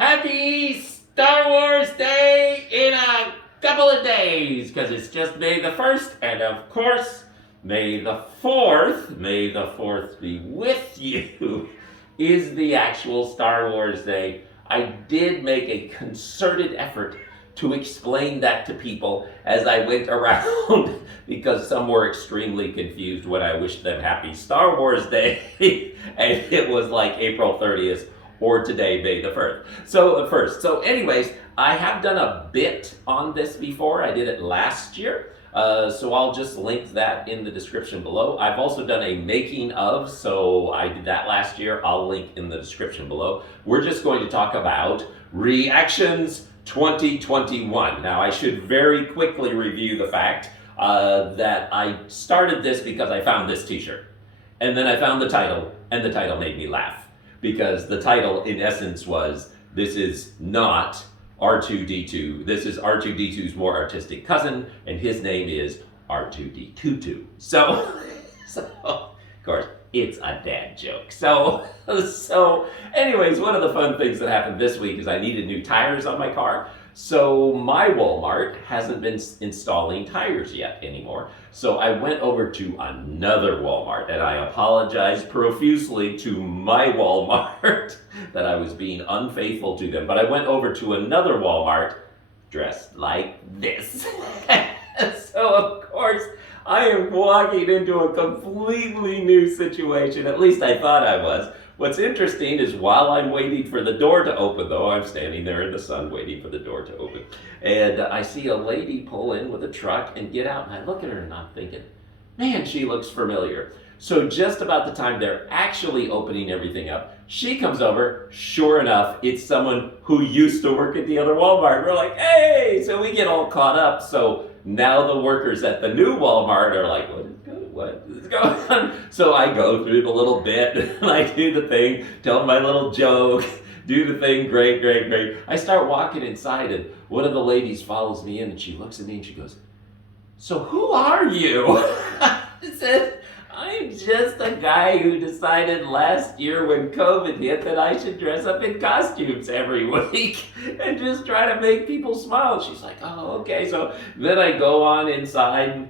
Happy Star Wars Day in a couple of days, because it's just May the 1st, and of course, May the 4th be with you, is the actual Star Wars Day. I did make a concerted effort to explain that to people as I went around because some were extremely confused when I wished them happy Star Wars Day and it was like April 30th or today, May the 1st. So anyways, I have done a bit on this before. I did it last year. So I'll just link that in the description below. I've also done a making of, so I did that last year. I'll link in the description below. We're just going to talk about Reactions 2021. Now, I should very quickly review the fact that I started this because I found this t-shirt. And then I found the title, and the title made me laugh. Because the title, in essence, was, this is not R2-D2. This is R2-D2's more artistic cousin, and his name is R2-D2. So, of course, it's a dad joke. So anyways, one of the fun things that happened this week is I needed new tires on my car. So my Walmart hasn't been installing tires yet anymore. So I went over to another Walmart, and I apologized profusely to my Walmart that I was being unfaithful to them. But I went over to another Walmart dressed like this. So of course, I am walking into a completely new situation. At least I thought I was. What's interesting is while I'm waiting for the door to open, though, I'm standing there in the sun waiting for the door to open, and I see a lady pull in with a truck and get out, and I look at her and I'm thinking, man, she looks familiar. So just about the time they're actually opening everything up, she comes over. Sure enough, it's someone who used to work at the other Walmart. We're like, hey! So we get all caught up. So now the workers at the new Walmart are like, what is going on? So I go through the little bit, and I do the thing, tell my little joke, do the thing, great. I start walking inside, and one of the ladies follows me in, and she looks at me and she goes, so who are you? I said, I'm just a guy who decided last year when COVID hit that I should dress up in costumes every week and just try to make people smile. She's like, oh, okay. So then I go on inside.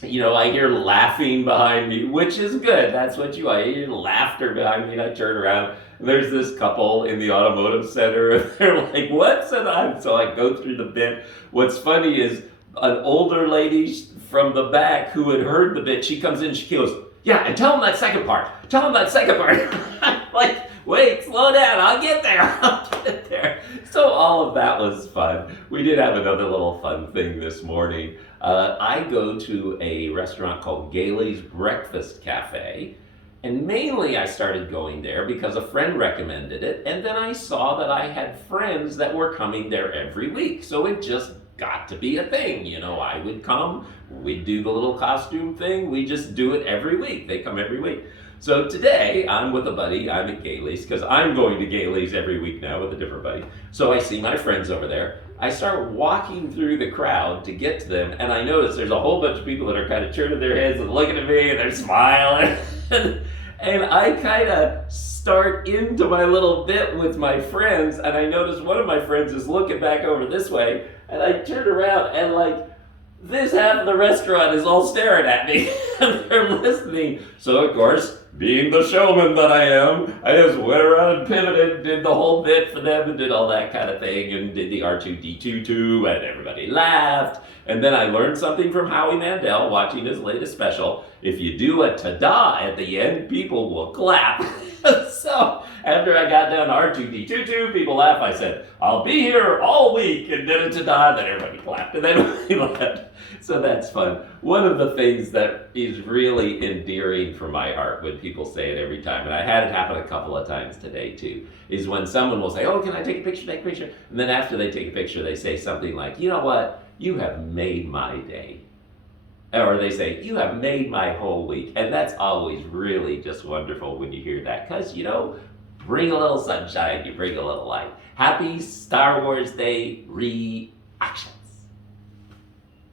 You know, I hear laughing behind me, which is good. That's what you want. I hear laughter behind me, and I turn around, and there's this couple in the automotive center. They're like, what? So I go through the bit. What's funny is an older lady from the back who had heard the bit, she comes in, she goes, yeah, and tell them that second part. I'm like, wait, slow down, I'll get there. So all of that was fun. We did have another little fun thing this morning. I go to a restaurant called Gailey's Breakfast Cafe, and mainly I started going there because a friend recommended it, and then I saw that I had friends that were coming there every week, so it just got to be a thing. You know, I would come, we'd do the little costume thing, we just do it every week. They come every week. So today, I'm with a buddy, I'm at Gailey's, because I'm going to Gailey's every week now with a different buddy. So I see my friends over there. I start walking through the crowd to get to them, and I notice there's a whole bunch of people that are kind of turning their heads and looking at me, and they're smiling. And I kind of start into my little bit with my friends, and I notice one of my friends is looking back over this way, and I turn around, and like, this half of the restaurant is all staring at me, and they're listening. So of course, being the showman that I am, I just went around and pivoted, did the whole bit for them, and did all that kind of thing, and did the R2-D2 too, and everybody laughed. And then I learned something from Howie Mandel watching his latest special. If you do a ta-da at the end, people will clap. So after I got done R2-D2, people laugh. I said, I'll be here all week, and did a ta-da, and then everybody clapped, and then we left. So that's fun. One of the things that is really endearing for my heart when people say it every time, and I had it happen a couple of times today too, is when someone will say, oh, can I take a picture? And then after they take a picture, they say something like, you know what? You have made my day. Or they say, you have made my whole week. And that's always really just wonderful when you hear that, because, you know, bring a little sunshine, you bring a little light. Happy Star Wars Day Reaction.